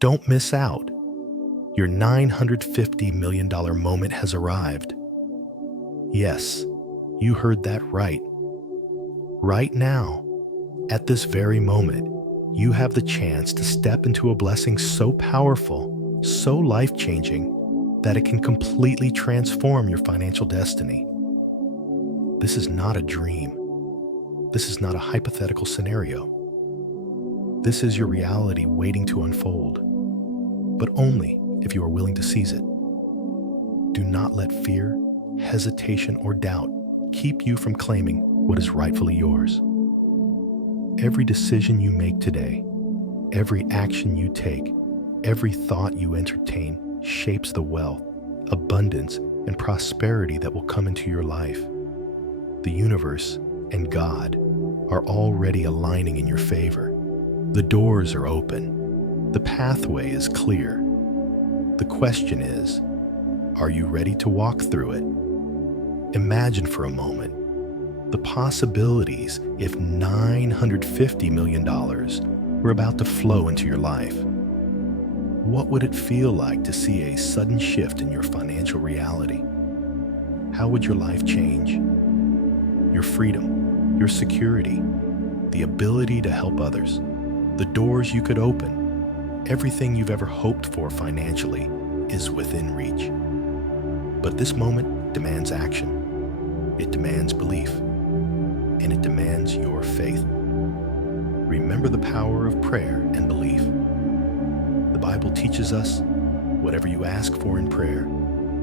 Don't miss out. Your $950 million moment has arrived. Yes, you heard that right. Right now, at this very moment, you have the chance to step into a blessing so powerful, so life-changing, that it can completely transform your financial destiny. This is not a dream. This is not a hypothetical scenario. This is your reality waiting to unfold, but only if you are willing to seize it. Do not let fear, hesitation, or doubt keep you from claiming what is rightfully yours. Every decision you make today, every action you take, every thought you entertain shapes the wealth, abundance, and prosperity that will come into your life. The universe and God are already aligning in your favor. The doors are open. The pathway is clear. The question is, are you ready to walk through it? Imagine for a moment the possibilities if $950 million were about to flow into your life. What would it feel like to see a sudden shift in your financial reality? How would your life change? Your freedom, your security, the ability to help others, the doors you could open, everything you've ever hoped for financially is within reach. But this moment demands action. It demands belief. And it demands your faith. Remember the power of prayer and belief. The Bible teaches us, whatever you ask for in prayer,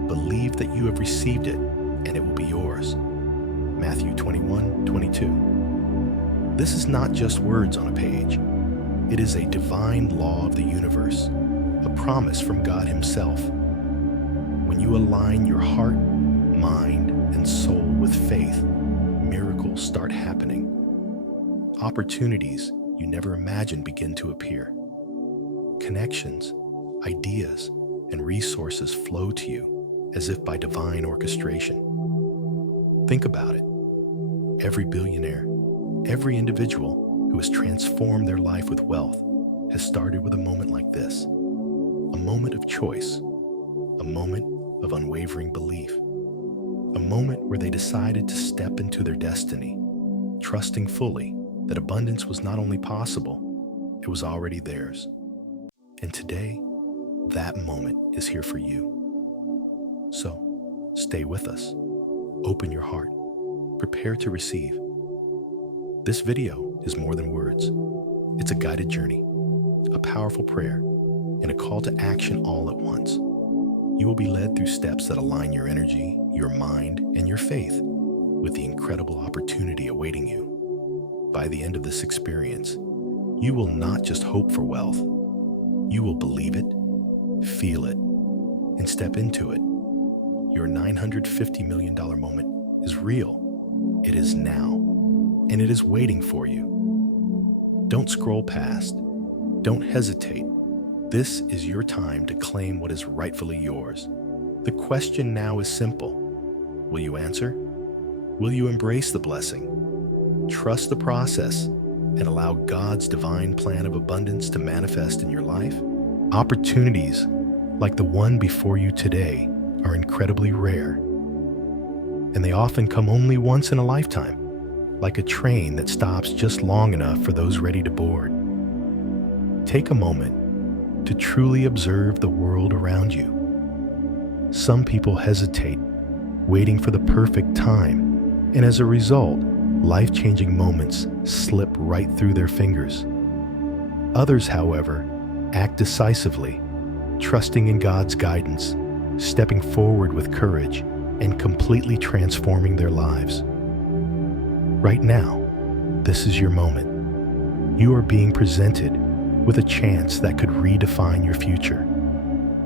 believe that you have received it and it will be yours. Matthew 21:22. This is not just words on a page. It is a divine law of the universe, a promise from God Himself. When you align your heart, mind, and soul with faith, miracles start happening. Opportunities you never imagined begin to appear. Connections, ideas, and resources flow to you as if by divine orchestration. Think about it. Every billionaire, every individual who has transformed their life with wealth has started with a moment like this. A moment of choice, a moment of unwavering belief, a moment where they decided to step into their destiny, trusting fully that abundance was not only possible, it was already theirs. And today, that moment is here for you. So, stay with us. Open your heart. Prepare to receive. This video is more than words. It's a guided journey, a powerful prayer, and a call to action all at once. You will be led through steps that align your energy, your mind, and your faith with the incredible opportunity awaiting you. By the end of this experience, you will not just hope for wealth. You will believe it, feel it, and step into it. Your $950 million moment is real. It is now, and it is waiting for you. Don't scroll past. Don't hesitate. This is your time to claim what is rightfully yours. The question now is simple. Will you answer? Will you embrace the blessing? Trust the process and allow God's divine plan of abundance to manifest in your life? Opportunities like the one before you today are incredibly rare, and they often come only once in a lifetime, like a train that stops just long enough for those ready to board. Take a moment to truly observe the world around you. Some people hesitate, waiting for the perfect time, and as a result, life-changing moments slip right through their fingers. Others, however, act decisively, trusting in God's guidance, stepping forward with courage, and completely transforming their lives. Right now, this is your moment. You are being presented with a chance that could redefine your future,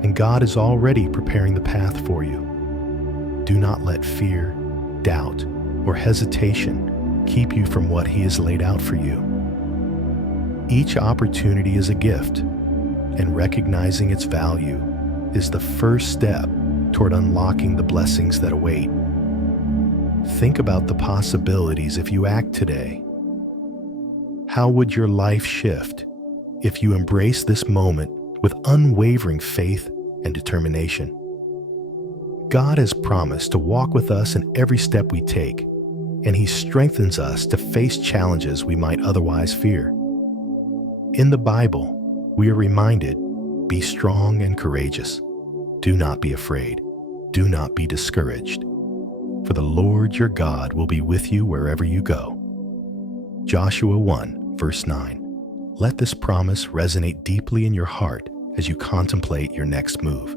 and God is already preparing the path for you. Do not let fear, doubt, or hesitation keep you from what He has laid out for you. Each opportunity is a gift, and recognizing its value is the first step toward unlocking the blessings that await. Think about the possibilities if you act today. How would your life shift if you embrace this moment with unwavering faith and determination. God has promised to walk with us in every step we take, and He strengthens us to face challenges we might otherwise fear. In the Bible, we are reminded, be strong and courageous. Do not be afraid. Do not be discouraged. For the Lord your God will be with you wherever you go. Joshua 1, verse 9. Let this promise resonate deeply in your heart as you contemplate your next move.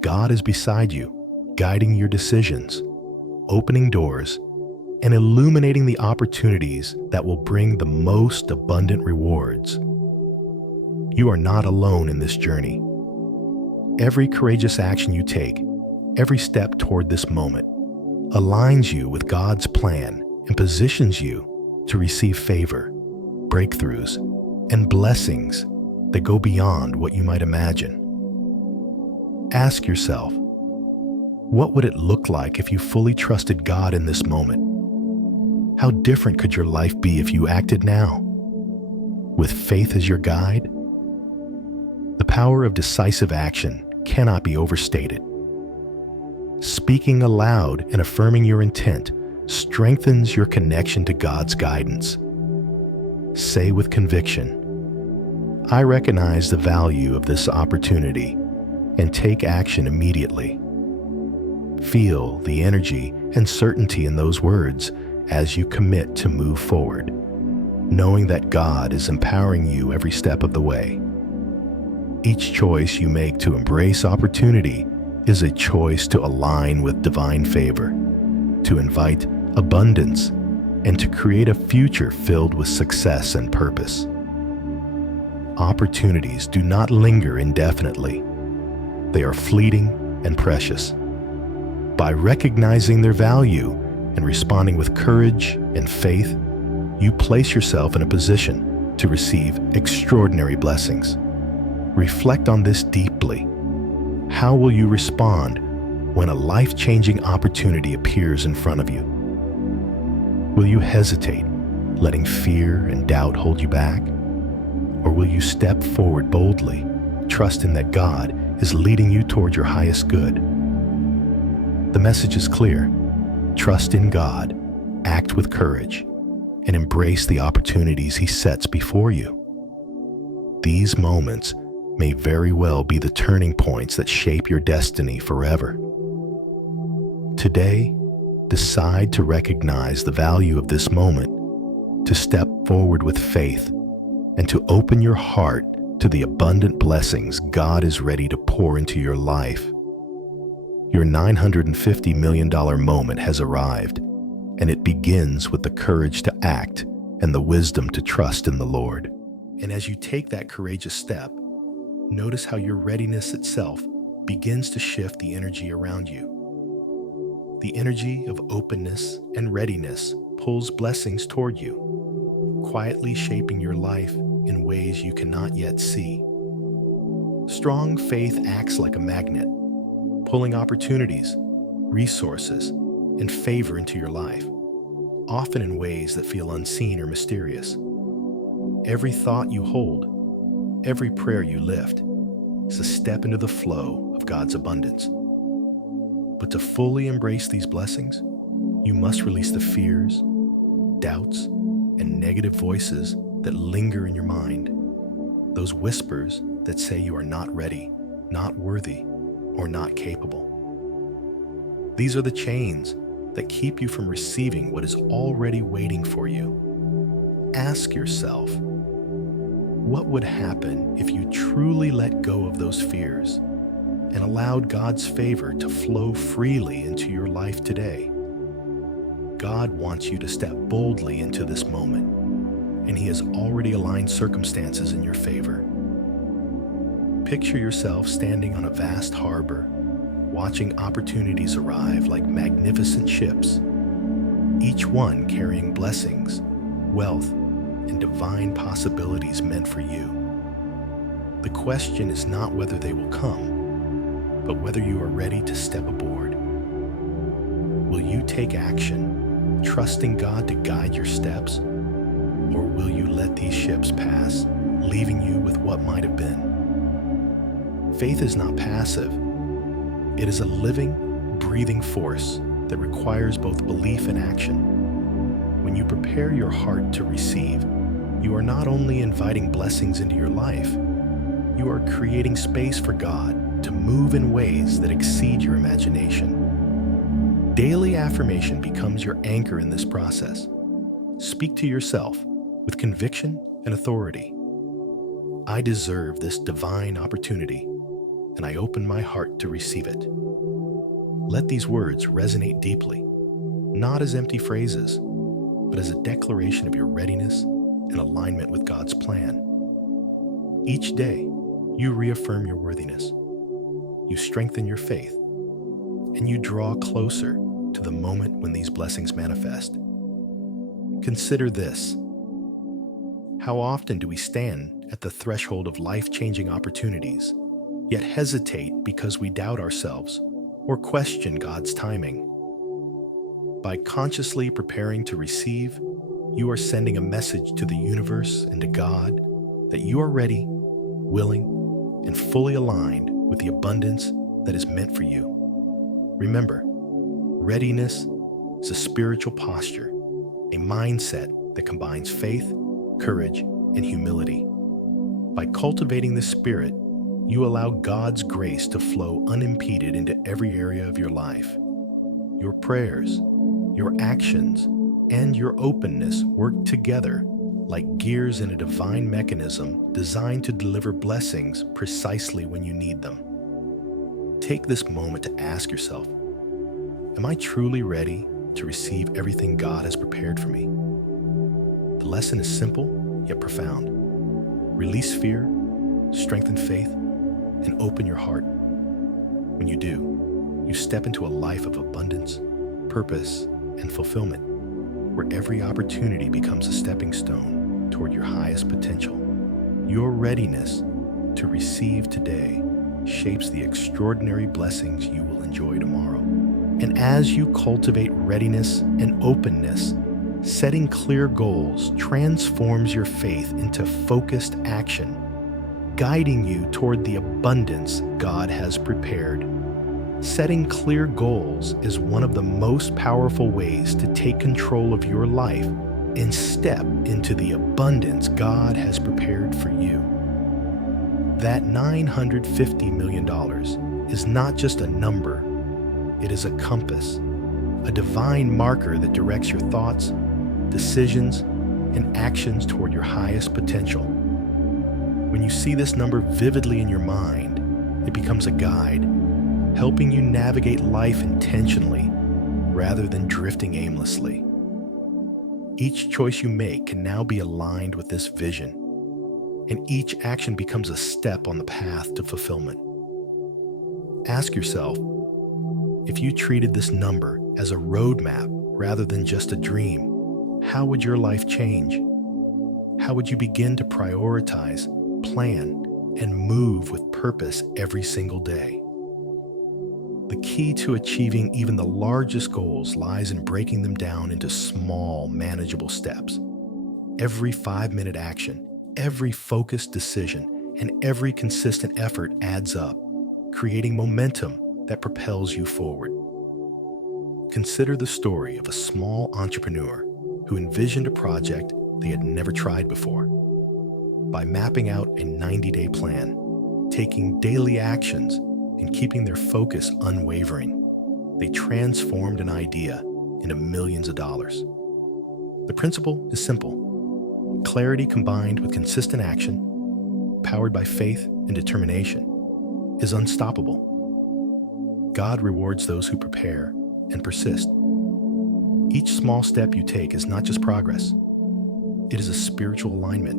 God is beside you, guiding your decisions, opening doors, and illuminating the opportunities that will bring the most abundant rewards. You are not alone in this journey. Every courageous action you take, every step toward this moment, aligns you with God's plan and positions you to receive favor, breakthroughs, and blessings that go beyond what you might imagine. Ask yourself, what would it look like if you fully trusted God in this moment? How different could your life be if you acted now? With faith as your guide? The power of decisive action cannot be overstated. Speaking aloud and affirming your intent strengthens your connection to God's guidance. Say with conviction, I recognize the value of this opportunity and take action immediately. Feel the energy and certainty in those words as you commit to move forward, knowing that God is empowering you every step of the way. Each choice you make to embrace opportunity is a choice to align with divine favor, to invite abundance, and to create a future filled with success and purpose. Opportunities do not linger indefinitely. They are fleeting and precious. By recognizing their value and responding with courage and faith, you place yourself in a position to receive extraordinary blessings. Reflect on this deeply. How will you respond when a life-changing opportunity appears in front of you? Will you hesitate, letting fear and doubt hold you back? Or will you step forward boldly, trusting that God is leading you toward your highest good? The message is clear. Trust in God, act with courage, and embrace the opportunities He sets before you. These moments may very well be the turning points that shape your destiny forever. Today, decide to recognize the value of this moment, to step forward with faith, and to open your heart to the abundant blessings God is ready to pour into your life. Your $950 million moment has arrived, and it begins with the courage to act and the wisdom to trust in the Lord. And as you take that courageous step, notice how your readiness itself begins to shift the energy around you. The energy of openness and readiness pulls blessings toward you, quietly shaping your life in ways you cannot yet see. Strong faith acts like a magnet, pulling opportunities, resources, and favor into your life, often in ways that feel unseen or mysterious. Every thought you hold, every prayer you lift, is a step into the flow of God's abundance. But to fully embrace these blessings, you must release the fears, doubts, and negative voices that linger in your mind. Those whispers that say you are not ready, not worthy, or not capable. These are the chains that keep you from receiving what is already waiting for you. Ask yourself, what would happen if you truly let go of those fears and allowed God's favor to flow freely into your life today? God wants you to step boldly into this moment, and He has already aligned circumstances in your favor. Picture yourself standing on a vast harbor, watching opportunities arrive like magnificent ships, each one carrying blessings, wealth, and divine possibilities meant for you. The question is not whether they will come, but whether you are ready to step aboard. Will you take action, trusting God to guide your steps, or will you let these ships pass, leaving you with what might have been? Faith is not passive. It is a living, breathing force that requires both belief and action. When you prepare your heart to receive, you are not only inviting blessings into your life, you are creating space for God to move in ways that exceed your imagination. Daily affirmation becomes your anchor in this process. Speak to yourself with conviction and authority. I deserve this divine opportunity, and I open my heart to receive it. Let these words resonate deeply, not as empty phrases, but as a declaration of your readiness and alignment with God's plan. Each day, you reaffirm your worthiness, you strengthen your faith, and you draw closer to the moment when these blessings manifest. Consider this. How often do we stand at the threshold of life-changing opportunities, yet hesitate because we doubt ourselves or question God's timing? By consciously preparing to receive, you are sending a message to the universe and to God that you are ready, willing, and fully aligned with the abundance that is meant for you. Remember, readiness is a spiritual posture, a mindset that combines faith, courage, and humility. By cultivating this spirit, you allow God's grace to flow unimpeded into every area of your life. Your prayers, your actions, and your openness work together like gears in a divine mechanism designed to deliver blessings precisely when you need them. Take this moment to ask yourself, am I truly ready to receive everything God has prepared for me? The lesson is simple yet profound. Release fear, strengthen faith, and open your heart. When you do, you step into a life of abundance, purpose, and fulfillment, where every opportunity becomes a stepping stone toward your highest potential. Your readiness to receive today shapes the extraordinary blessings you will enjoy tomorrow. And as you cultivate readiness and openness, setting clear goals transforms your faith into focused action, guiding you toward the abundance God has prepared. Setting clear goals is one of the most powerful ways to take control of your life and step into the abundance God has prepared for you. That $950 million is not just a number, it is a compass, a divine marker that directs your thoughts, decisions, and actions toward your highest potential. When you see this number vividly in your mind, it becomes a guide, helping you navigate life intentionally rather than drifting aimlessly. Each choice you make can now be aligned with this vision, and each action becomes a step on the path to fulfillment. Ask yourself, if you treated this number as a roadmap rather than just a dream, how would your life change? How would you begin to prioritize, plan, and move with purpose every single day? The key to achieving even the largest goals lies in breaking them down into small, manageable steps. Every 5-minute action, every focused decision, and every consistent effort adds up, creating momentum that propels you forward. Consider the story of a small entrepreneur who envisioned a project they had never tried before. By mapping out a 90-day plan, taking daily actions, and keeping their focus unwavering, they transformed an idea into millions of dollars. The principle is simple. Clarity combined with consistent action, powered by faith and determination, is unstoppable. God rewards those who prepare and persist. Each small step you take is not just progress. It is a spiritual alignment,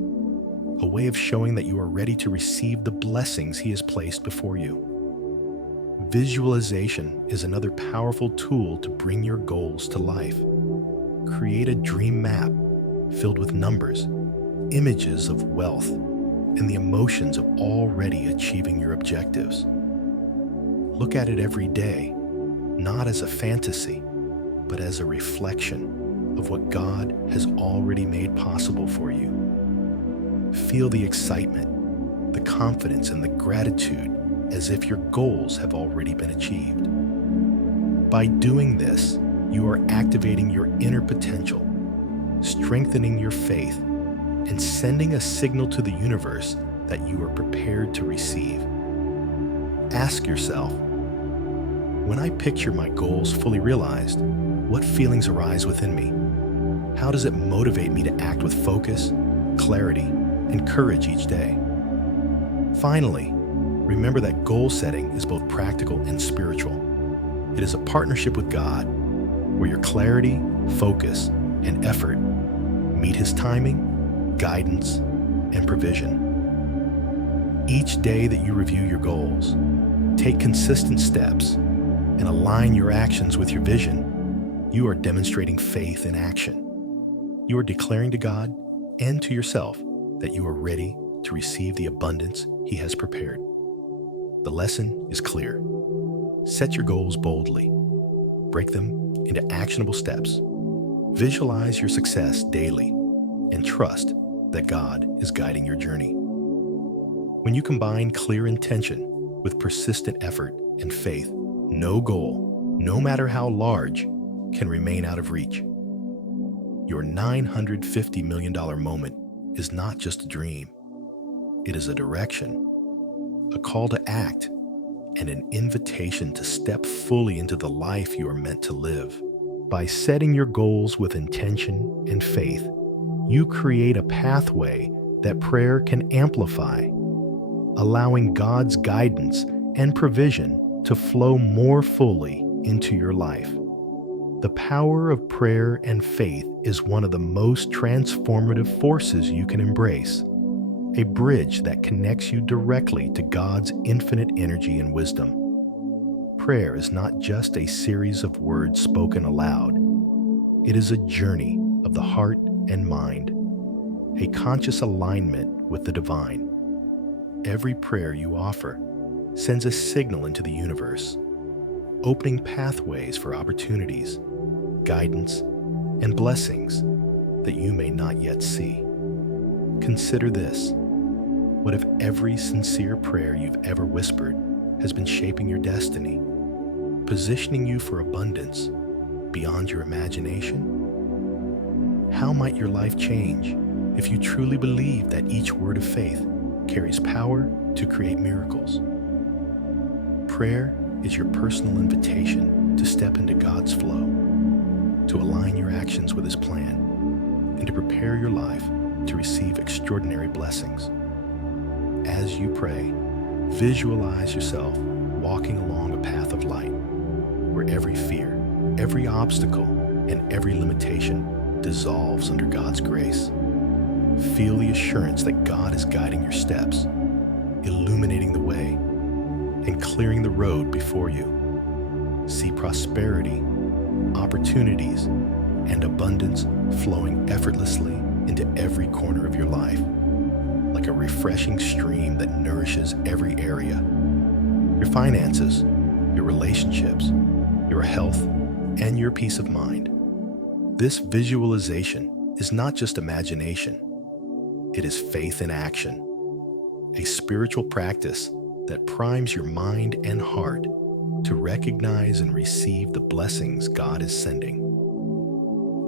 a way of showing that you are ready to receive the blessings He has placed before you. Visualization is another powerful tool to bring your goals to life. Create a dream map filled with numbers, images of wealth, and the emotions of already achieving your objectives. Look at it every day, not as a fantasy, but as a reflection of what God has already made possible for you. Feel the excitement, the confidence, and the gratitude as if your goals have already been achieved. By doing this, you are activating your inner potential, strengthening your faith, and sending a signal to the universe that you are prepared to receive. Ask yourself, when I picture my goals fully realized, what feelings arise within me? How does it motivate me to act with focus, clarity, and courage each day? Finally, remember that goal setting is both practical and spiritual. It is a partnership with God, where your clarity, focus, and effort meet His timing, guidance, and provision. Each day that you review your goals, take consistent steps, and align your actions with your vision, you are demonstrating faith in action. You are declaring to God and to yourself that you are ready to receive the abundance He has prepared. The lesson is clear. Set your goals boldly. Break them into actionable steps. Visualize your success daily and trust that God is guiding your journey. When you combine clear intention with persistent effort and faith, no goal, no matter how large, can remain out of reach. Your $950 million moment is not just a dream. It is a direction, a call to act, and an invitation to step fully into the life you are meant to live. By setting your goals with intention and faith, you create a pathway that prayer can amplify, allowing God's guidance and provision to flow more fully into your life. The power of prayer and faith is one of the most transformative forces you can embrace, a bridge that connects you directly to God's infinite energy and wisdom. Prayer is not just a series of words spoken aloud. It is a journey of the heart and mind, a conscious alignment with the divine. Every prayer you offer sends a signal into the universe, opening pathways for opportunities, guidance, and blessings that you may not yet see. Consider this. What if every sincere prayer you've ever whispered has been shaping your destiny, positioning you for abundance beyond your imagination? How might your life change if you truly believe that each word of faith carries power to create miracles? Prayer is your personal invitation to step into God's flow, to align your actions with His plan, and to prepare your life to receive extraordinary blessings. As you pray, visualize yourself walking along a path of light, where every fear, every obstacle, and every limitation dissolves under God's grace. Feel the assurance that God is guiding your steps, illuminating the way, and clearing the road before you. See prosperity, opportunities, and abundance flowing effortlessly into every corner of your life, like a refreshing stream that nourishes every area. Your finances, your relationships, your health, and your peace of mind. This visualization is not just imagination. It is faith in action, a spiritual practice that primes your mind and heart to recognize and receive the blessings God is sending.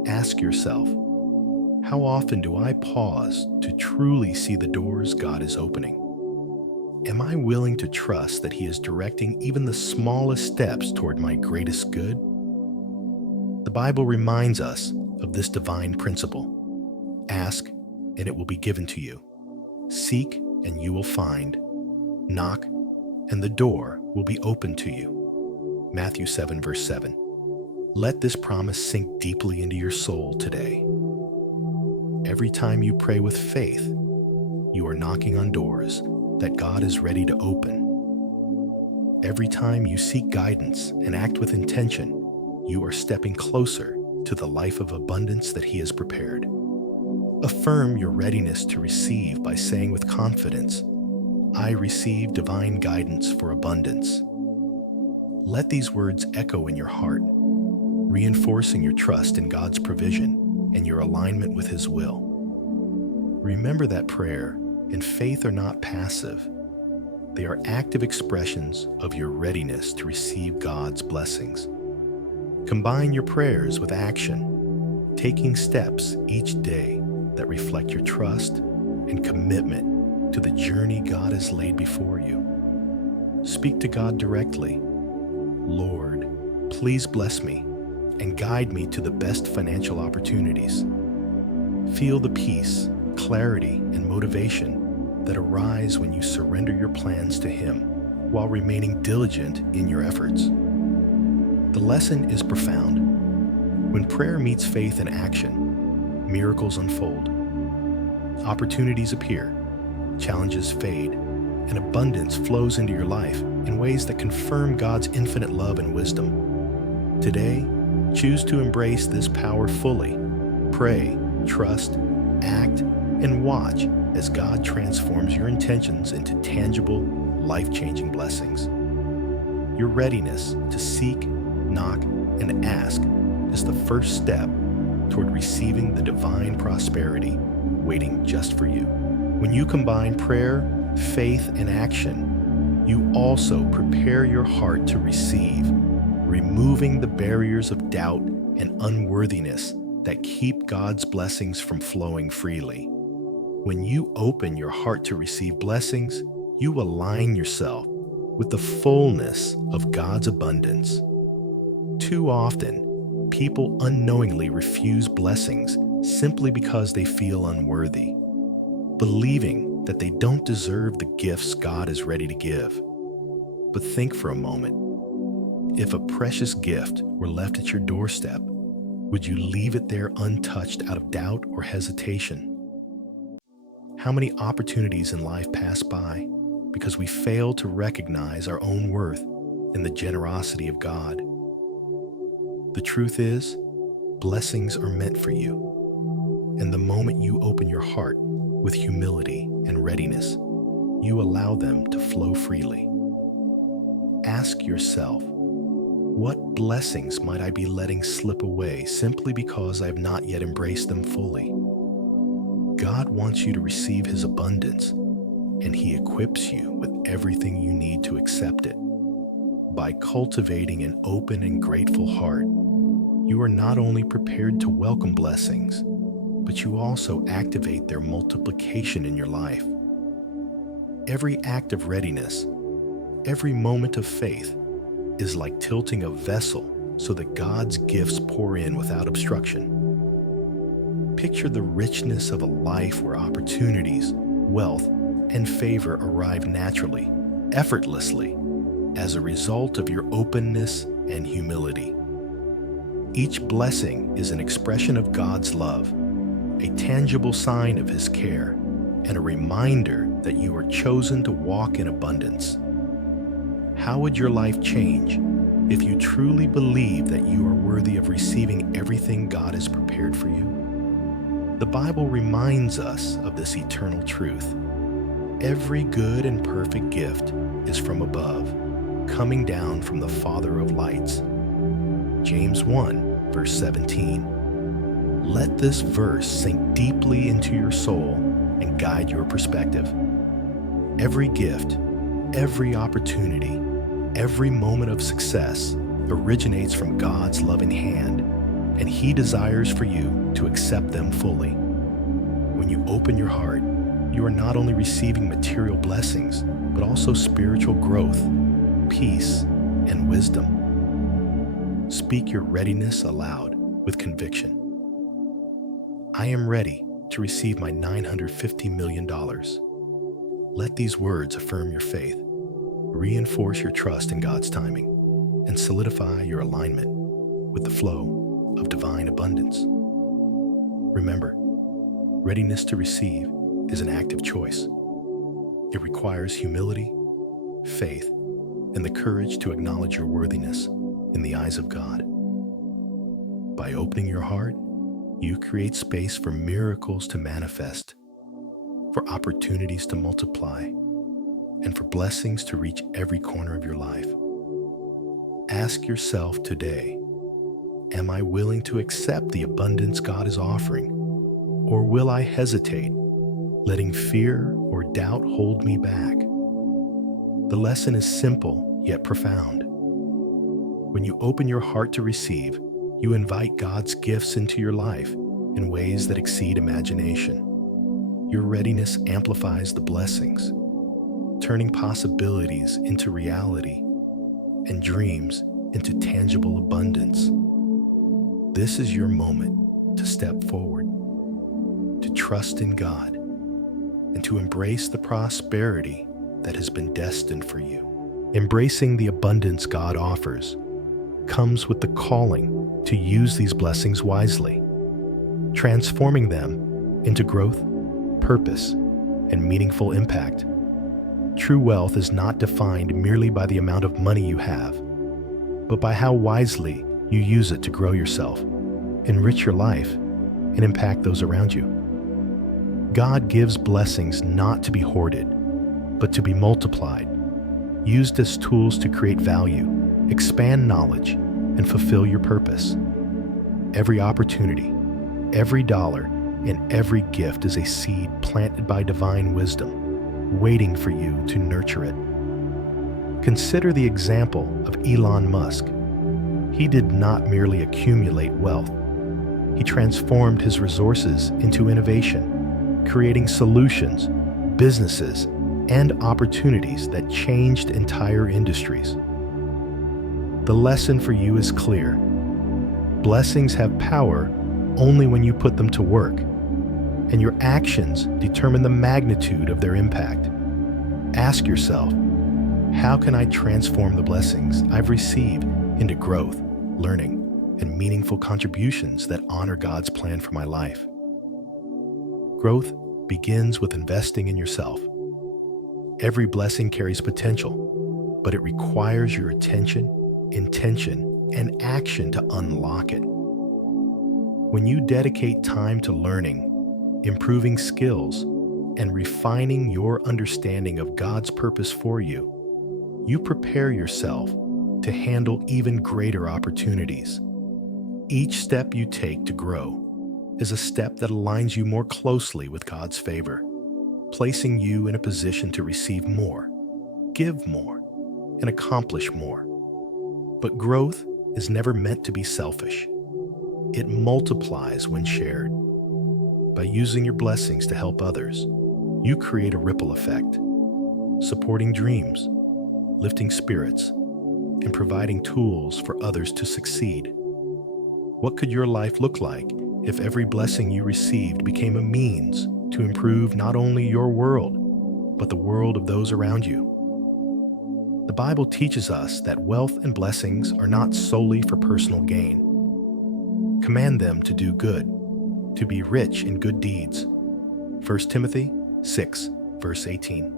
Ask yourself, how often do I pause to truly see the doors God is opening? Am I willing to trust that He is directing even the smallest steps toward my greatest good? The Bible reminds us of this divine principle. Ask, and it will be given to you. Seek, and you will find. Knock, and the door will be opened to you. Matthew 7, verse 7. Let this promise sink deeply into your soul today. Every time you pray with faith, you are knocking on doors that God is ready to open. Every time you seek guidance and act with intention, you are stepping closer to the life of abundance that He has prepared. Affirm your readiness to receive by saying with confidence, I receive divine guidance for abundance. Let these words echo in your heart, reinforcing your trust in God's provision and your alignment with His will. Remember that prayer and faith are not passive. They are active expressions of your readiness to receive God's blessings. Combine your prayers with action, taking steps each day that reflect your trust and commitment to the journey God has laid before you. Speak to God directly. Lord, please bless me and guide me to the best financial opportunities. Feel the peace, clarity, and motivation that arise when you surrender your plans to Him while remaining diligent in your efforts. The lesson is profound. When prayer meets faith in action, miracles unfold. Opportunities appear, challenges fade, and abundance flows into your life in ways that confirm God's infinite love and wisdom. Today, choose to embrace this power fully. Pray, trust, act, and watch as God transforms your intentions into tangible, life-changing blessings. Your readiness to seek, knock, and ask is the first step toward receiving the divine prosperity waiting just for you. When you combine prayer, faith, and action, you also prepare your heart to receive, removing the barriers of doubt and unworthiness that keep God's blessings from flowing freely. When you open your heart to receive blessings, you align yourself with the fullness of God's abundance. Too often, people unknowingly refuse blessings simply because they feel unworthy, believing that they don't deserve the gifts God is ready to give. But think for a moment. If a precious gift were left at your doorstep, would you leave it there untouched out of doubt or hesitation? How many opportunities in life pass by because we fail to recognize our own worth and the generosity of God? The truth is, blessings are meant for you. And the moment you open your heart with humility and readiness, you allow them to flow freely. Ask yourself, what blessings might I be letting slip away simply because I have not yet embraced them fully? God wants you to receive His abundance, and He equips you with everything you need to accept it. By cultivating an open and grateful heart, you are not only prepared to welcome blessings, but you also activate their multiplication in your life. Every act of readiness, every moment of faith, is like tilting a vessel so that God's gifts pour in without obstruction. Picture the richness of a life where opportunities, wealth, and favor arrive naturally, effortlessly, as a result of your openness and humility. Each blessing is an expression of God's love, a tangible sign of His care, and a reminder that you are chosen to walk in abundance. How would your life change if you truly believe that you are worthy of receiving everything God has prepared for you? The Bible reminds us of this eternal truth. Every good and perfect gift is from above, coming down from the Father of lights. James 1, verse 17. Let this verse sink deeply into your soul and guide your perspective. Every gift, every opportunity, every moment of success originates from God's loving hand, and He desires for you to accept them fully. When you open your heart, you are not only receiving material blessings, but also spiritual growth, peace, and wisdom. Speak your readiness aloud with conviction. I am ready to receive my $950 million. Let these words affirm your faith, reinforce your trust in God's timing, and solidify your alignment with the flow of divine abundance. Remember, readiness to receive is an active choice. It requires humility, faith, and the courage to acknowledge your worthiness in the eyes of God. By opening your heart, you create space for miracles to manifest, for opportunities to multiply, and for blessings to reach every corner of your life. Ask yourself today, am I willing to accept the abundance God is offering, or will I hesitate, letting fear or doubt hold me back? The lesson is simple yet profound. When you open your heart to receive, you invite God's gifts into your life in ways that exceed imagination. Your readiness amplifies the blessings, turning possibilities into reality and dreams into tangible abundance. This is your moment to step forward, to trust in God, and to embrace the prosperity that has been destined for you. Embracing the abundance God offers comes with the calling to use these blessings wisely, transforming them into growth, purpose, and meaningful impact. True wealth is not defined merely by the amount of money you have, but by how wisely you use it to grow yourself, enrich your life, and impact those around you. God gives blessings not to be hoarded, but to be multiplied, used as tools to create value, expand knowledge, and fulfill your purpose. Every opportunity, every dollar, and every gift is a seed planted by divine wisdom, waiting for you to nurture it. Consider the example of Elon Musk. He did not merely accumulate wealth. He transformed his resources into innovation, creating solutions, businesses, and opportunities that changed entire industries. The lesson for you is clear. Blessings have power only when you put them to work, and your actions determine the magnitude of their impact. Ask yourself, how can I transform the blessings I've received into growth, learning, and meaningful contributions that honor God's plan for my life? Growth begins with investing in yourself. Every blessing carries potential, but it requires your attention, intention, and action to unlock it. When you dedicate time to learning, improving skills, and refining your understanding of God's purpose for you, you prepare yourself to handle even greater opportunities. Each step you take to grow is a step that aligns you more closely with God's favor, placing you in a position to receive more, give more, and accomplish more. But growth is never meant to be selfish. It multiplies when shared. By using your blessings to help others, you create a ripple effect, supporting dreams, lifting spirits, and providing tools for others to succeed. What could your life look like if every blessing you received became a means to improve not only your world, but the world of those around you? The Bible teaches us that wealth and blessings are not solely for personal gain. Command them to do good, to be rich in good deeds. 1 Timothy 6, verse 18.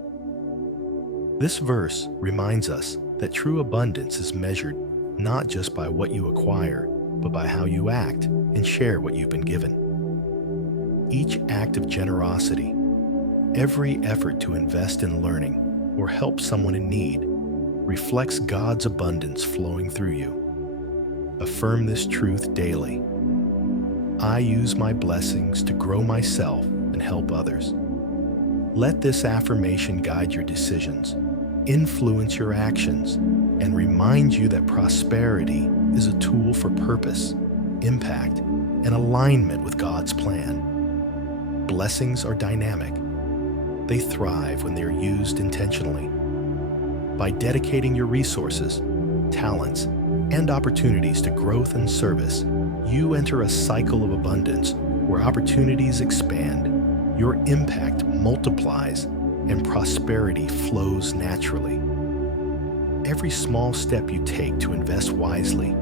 This verse reminds us that true abundance is measured not just by what you acquire, but by how you act and share what you've been given. Each act of generosity, every effort to invest in learning or help someone in need, reflects God's abundance flowing through you. Affirm this truth daily. I use my blessings to grow myself and help others. Let this affirmation guide your decisions, influence your actions, and remind you that prosperity is a tool for purpose, impact, and alignment with God's plan. Blessings are dynamic. They thrive when they are used intentionally. By dedicating your resources, talents, and opportunities to growth and service, you enter a cycle of abundance where opportunities expand, your impact multiplies, and prosperity flows naturally. Every small step you take to invest wisely,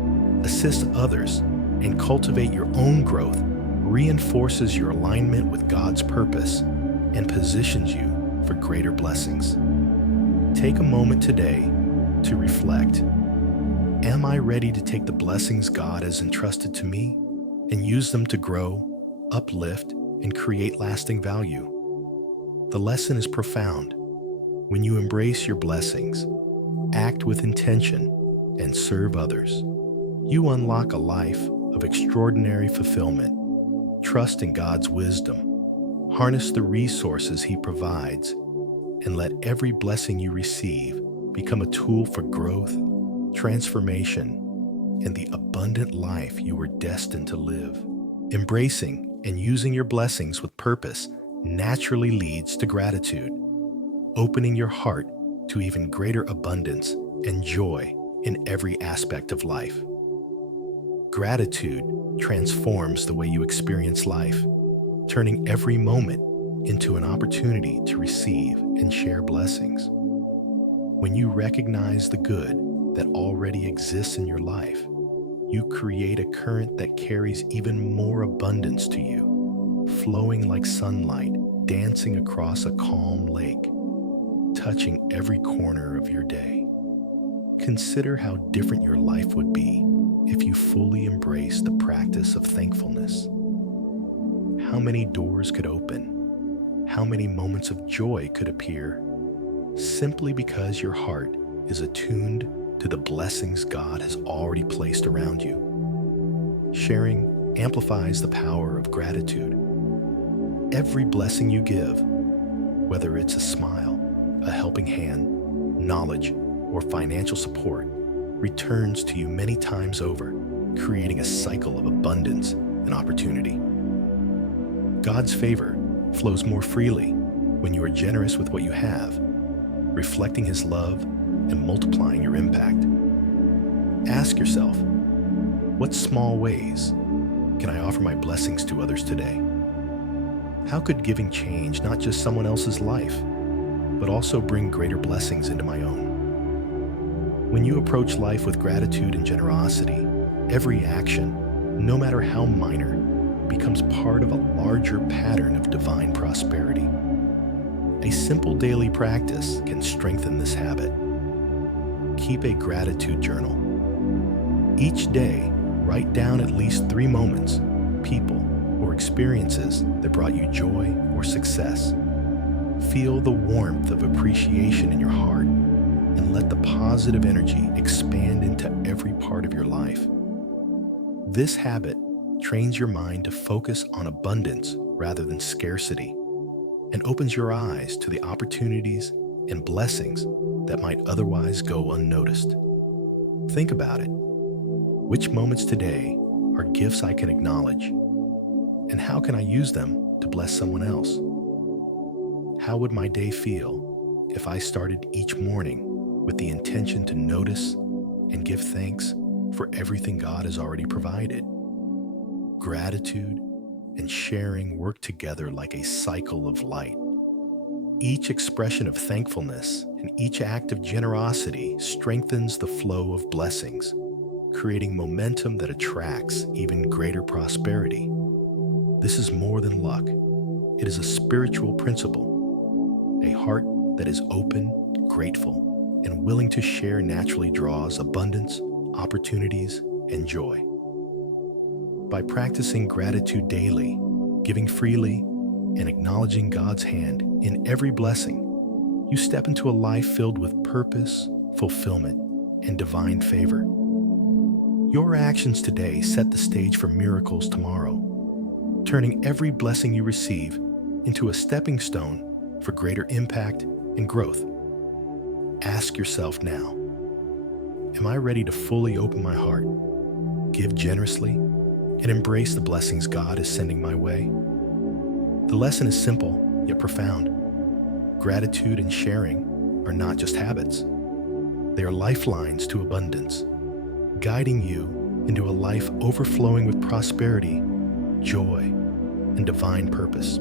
assist others, and cultivate your own growth reinforces your alignment with God's purpose and positions you for greater blessings. Take a moment today to reflect. Am I ready to take the blessings God has entrusted to me and use them to grow, uplift, and create lasting value? The lesson is profound. When you embrace your blessings, act with intention, and serve others, you unlock a life of extraordinary fulfillment. Trust in God's wisdom, harness the resources He provides, and let every blessing you receive become a tool for growth, transformation, and the abundant life you were destined to live. Embracing and using your blessings with purpose naturally leads to gratitude, opening your heart to even greater abundance and joy in every aspect of life. Gratitude transforms the way you experience life, turning every moment into an opportunity to receive and share blessings. When you recognize the good that already exists in your life, you create a current that carries even more abundance to you, flowing like sunlight, dancing across a calm lake, touching every corner of your day. Consider how different your life would be if you fully embraced the practice of thankfulness. How many doors could open? How many moments of joy could appear simply because your heart is attuned to the blessings God has already placed around you? Sharing amplifies the power of gratitude. Every blessing you give, whether it's a smile, a helping hand, knowledge, or financial support, returns to you many times over, creating a cycle of abundance and opportunity. God's favor flows more freely when you are generous with what you have, reflecting His love and multiplying your impact. Ask yourself, what small ways can I offer my blessings to others today? How could giving change not just someone else's life, but also bring greater blessings into my own? When you approach life with gratitude and generosity, every action, no matter how minor, becomes part of a larger pattern of divine prosperity. A simple daily practice can strengthen this habit. Keep a gratitude journal. Each day, write down at least 3 moments, people, or experiences that brought you joy or success. Feel the warmth of appreciation in your heart and let the positive energy expand into every part of your life. This habit trains your mind to focus on abundance rather than scarcity and opens your eyes to the opportunities and blessings that might otherwise go unnoticed. Think about it. Which moments today are gifts I can acknowledge? And how can I use them to bless someone else? How would my day feel if I started each morning with the intention to notice and give thanks for everything God has already provided? Gratitude and sharing work together like a cycle of light. Each expression of thankfulness and each act of generosity strengthens the flow of blessings, creating momentum that attracts even greater prosperity. This is more than luck. It is a spiritual principle. A heart that is open, grateful, and willing to share naturally draws abundance, opportunities, and joy. By practicing gratitude daily, giving freely, and acknowledging God's hand in every blessing, you step into a life filled with purpose, fulfillment, and divine favor. Your actions today set the stage for miracles tomorrow, turning every blessing you receive into a stepping stone for greater impact and growth. Ask yourself now, am I ready to fully open my heart, give generously, and embrace the blessings God is sending my way? The lesson is simple, yet profound. Gratitude and sharing are not just habits. They are lifelines to abundance, guiding you into a life overflowing with prosperity, joy, and divine purpose.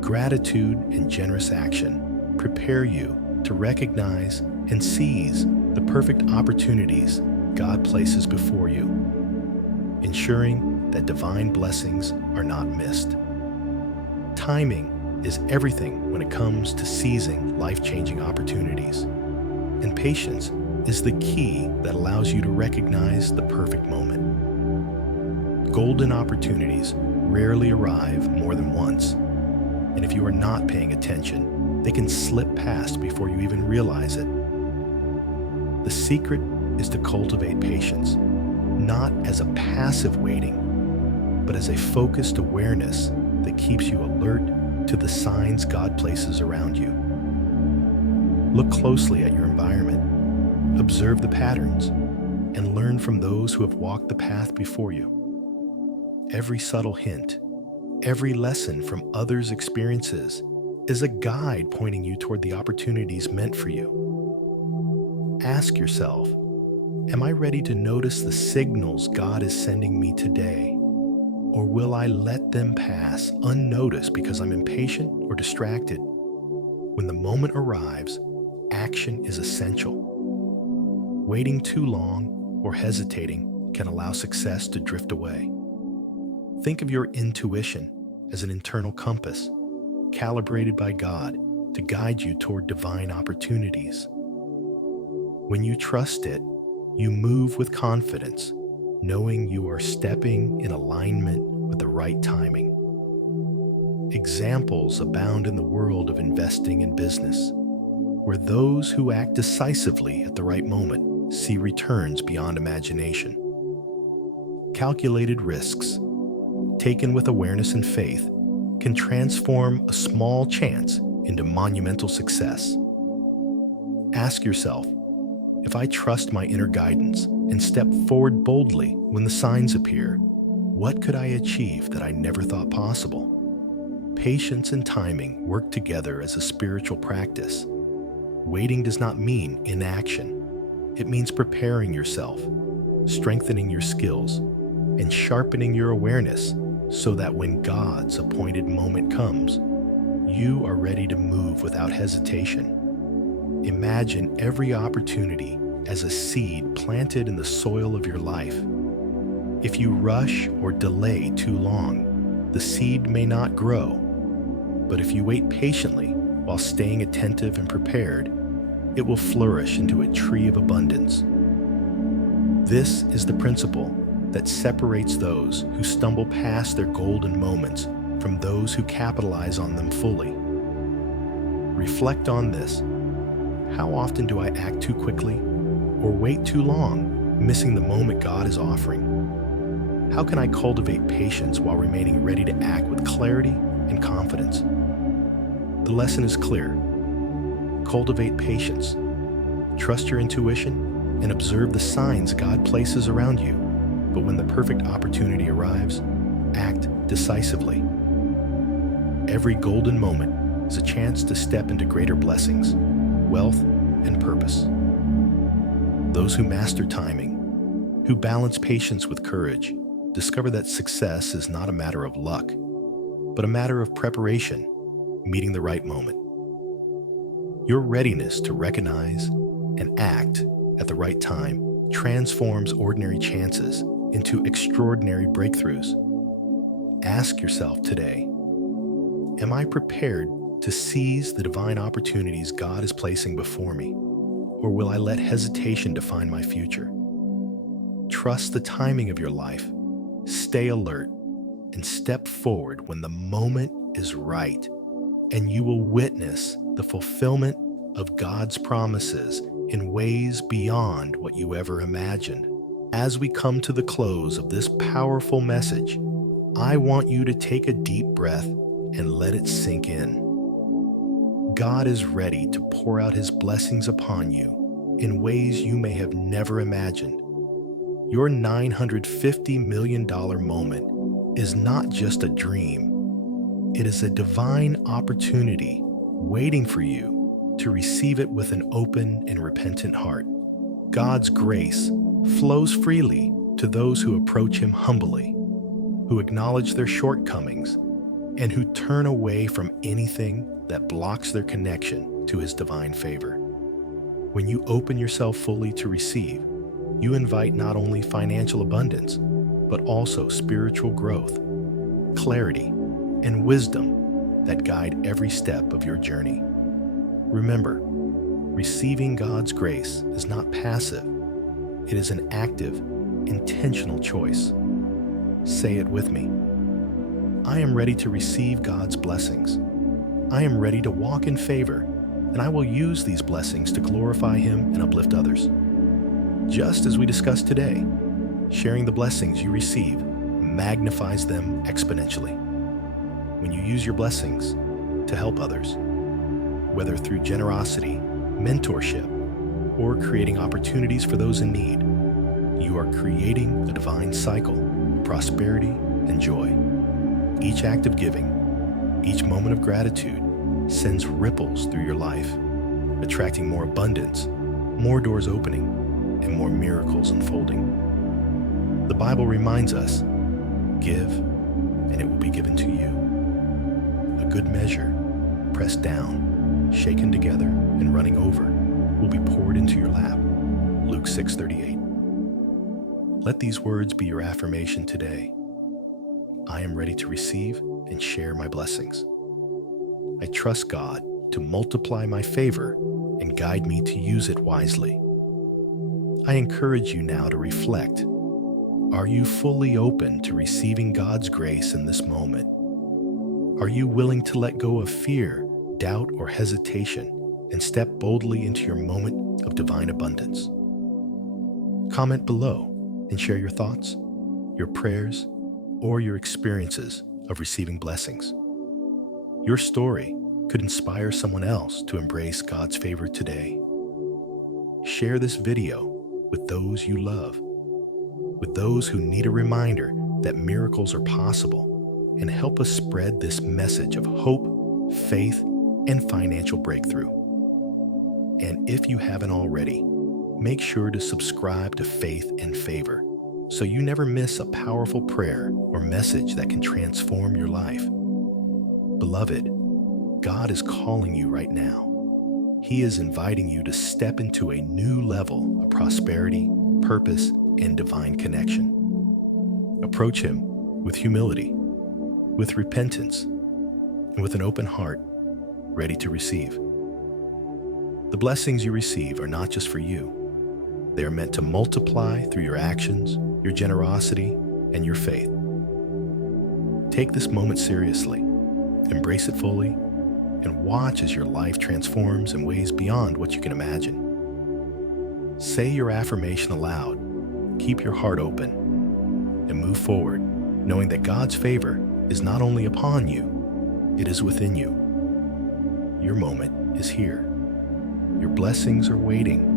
Gratitude and generous action prepare you to recognize and seize the perfect opportunities God places before you, ensuring that divine blessings are not missed. Timing is everything when it comes to seizing life-changing opportunities, and patience is the key that allows you to recognize the perfect moment. Golden opportunities rarely arrive more than once, and if you are not paying attention, they can slip past before you even realize it. The secret is to cultivate patience, not as a passive waiting, but as a focused awareness that keeps you alert to the signs God places around you. Look closely at your environment. Observe the patterns and learn from those who have walked the path before you. Every subtle hint, every lesson from others' experiences is a guide pointing you toward the opportunities meant for you. Ask yourself, am I ready to notice the signals God is sending me today? Or will I let them pass unnoticed because I'm impatient or distracted? When the moment arrives, action is essential. Waiting too long or hesitating can allow success to drift away. Think of your intuition as an internal compass, calibrated by God to guide you toward divine opportunities. When you trust it, you move with confidence, knowing you are stepping in alignment with the right timing. Examples abound in the world of investing and business, where those who act decisively at the right moment see returns beyond imagination. Calculated risks, taken with awareness and faith, can transform a small chance into monumental success. Ask yourself, if I trust my inner guidance and step forward boldly when the signs appear, what could I achieve that I never thought possible? Patience and timing work together as a spiritual practice. Waiting does not mean inaction. It means preparing yourself, strengthening your skills, and sharpening your awareness so that when God's appointed moment comes, you are ready to move without hesitation. Imagine every opportunity as a seed planted in the soil of your life. If you rush or delay too long, the seed may not grow. But if you wait patiently while staying attentive and prepared, it will flourish into a tree of abundance. This is the principle that separates those who stumble past their golden moments from those who capitalize on them fully. Reflect on this. How often do I act too quickly or wait too long, missing the moment God is offering? How can I cultivate patience while remaining ready to act with clarity and confidence? The lesson is clear. Cultivate patience. Trust your intuition and observe the signs God places around you. But when the perfect opportunity arrives, act decisively. Every golden moment is a chance to step into greater blessings, wealth, and purpose. Those who master timing, who balance patience with courage, discover that success is not a matter of luck, but a matter of preparation, meeting the right moment. Your readiness to recognize and act at the right time transforms ordinary chances into extraordinary breakthroughs. Ask yourself today, am I prepared to seize the divine opportunities God is placing before me, or will I let hesitation define my future? Trust the timing of your life, stay alert, and step forward when the moment is right, and you will witness the fulfillment of God's promises in ways beyond what you ever imagined. As we come to the close of this powerful message, I want you to take a deep breath and let it sink in. God is ready to pour out His blessings upon you in ways you may have never imagined. Your $950 million moment is not just a dream. It is a divine opportunity waiting for you to receive it with an open and repentant heart. God's grace flows freely to those who approach Him humbly, who acknowledge their shortcomings, and who turn away from anything that blocks their connection to His divine favor. When you open yourself fully to receive, you invite not only financial abundance, but also spiritual growth, clarity, and wisdom that guide every step of your journey. Remember, receiving God's grace is not passive. It is an active, intentional choice. Say it with me. I am ready to receive God's blessings. I am ready to walk in favor, and I will use these blessings to glorify Him and uplift others. Just as we discussed today, sharing the blessings you receive magnifies them exponentially. When you use your blessings to help others, whether through generosity, mentorship, or creating opportunities for those in need. You are creating a divine cycle of prosperity and joy. Each act of giving, each moment of gratitude sends ripples through your life, attracting more abundance, more doors opening, and more miracles unfolding. The Bible reminds us, give, and it will be given to you. A good measure, pressed down, shaken together, and running over, will be poured into your lap. Luke 6:38. Let these words be your affirmation today. I am ready to receive and share my blessings. I trust God to multiply my favor and guide me to use it wisely. I encourage you now to reflect. Are you fully open to receiving God's grace in this moment? Are you willing to let go of fear, doubt, or hesitation and step boldly into your moment of divine abundance? Comment below and share your thoughts, your prayers, or your experiences of receiving blessings. Your story could inspire someone else to embrace God's favor today. Share this video with those you love, with those who need a reminder that miracles are possible, and help us spread this message of hope, faith, and financial breakthrough. And if you haven't already, make sure to subscribe to Faith and Favor so you never miss a powerful prayer or message that can transform your life. Beloved, God is calling you right now. He is inviting you to step into a new level of prosperity, purpose, and divine connection. Approach Him with humility, with repentance, and with an open heart, ready to receive. The blessings you receive are not just for you. They are meant to multiply through your actions, your generosity, and your faith. Take this moment seriously, embrace it fully, and watch as your life transforms in ways beyond what you can imagine. Say your affirmation aloud, keep your heart open, and move forward, knowing that God's favor is not only upon you, it is within you. Your moment is here. Your blessings are waiting.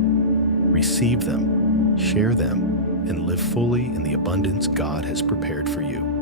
Receive them, share them, and live fully in the abundance God has prepared for you.